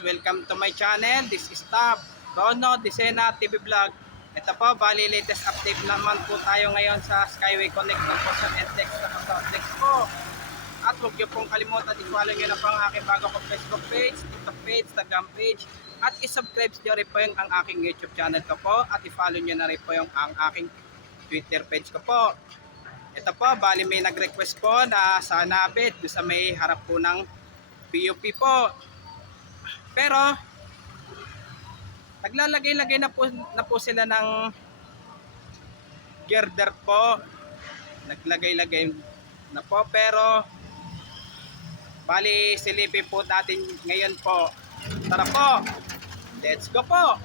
welcome to my channel. This is Tab Rono Disena TV Vlog. Ito po, bali latest update naman po tayo ngayon sa Skyway Connector po sa NTEX sa Flex po. At huwag niyo pong kalimutan, i-follow niyo na po ang aking bago kong Facebook page, TikTok page, Instagram page. At i-subscribe niyo rin po yung ang aking YouTube channel ko po. At i-follow niyo na rin po yung ang aking Twitter page ko po. Ito po, bali may nag-request po na sa nabit doon sa may harap po ng PUP po. Pero naglalagay-lagay na po sila ng girder po. Naglagay-lagay na po, pero bali silipin po natin ngayon po. Tara po. Let's go po.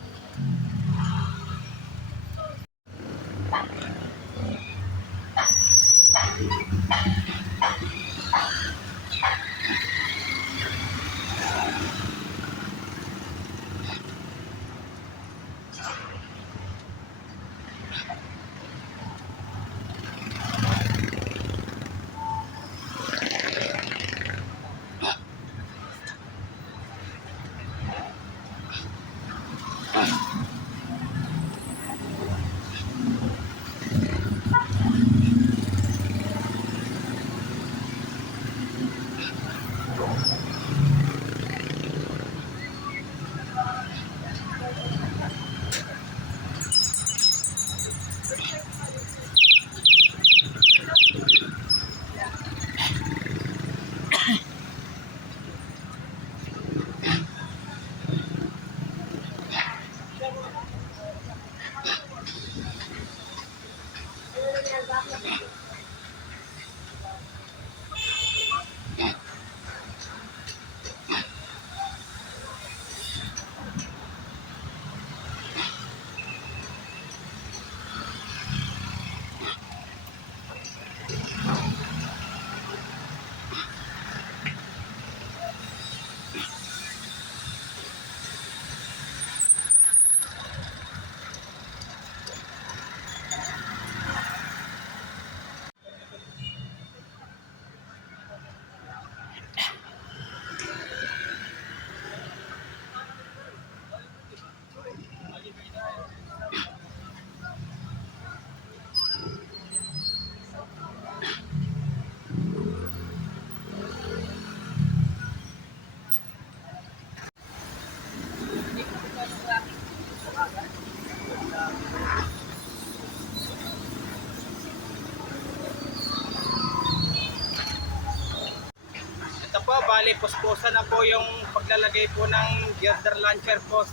Ito po, bali puspusan na po yung paglalagay po ng girder launcher po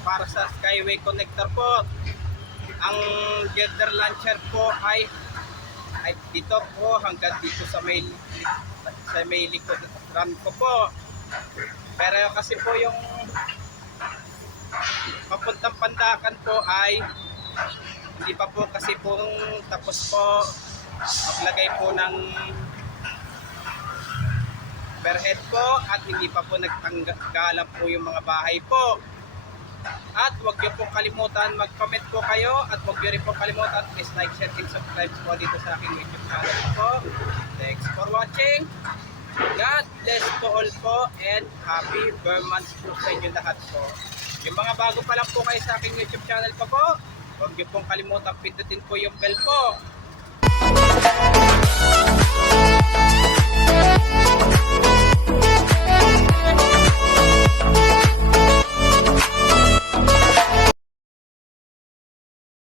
para sa Skyway Connector po. Ang girder launcher po ay dito po hanggang dito sa may likod ram ko po. Pero kasi po yung papuntang Pandakan po ay hindi pa po kasi pong tapos po maglagay po ng overhead po at hindi pa po nagtanggalan po yung mga bahay po. At huwag niyo pong kalimutan mag-comment po kayo at huwag niyo rin pong kalimutan is like, share, and subscribe po dito sa aking YouTube channel po. Thanks for watching. God bless po all po and happy Burmans po sa inyo lahat po. Yung mga bago pa lang po kayo sa aking YouTube channel po, huwag niyo pong kalimutan pindutin po yung bell po.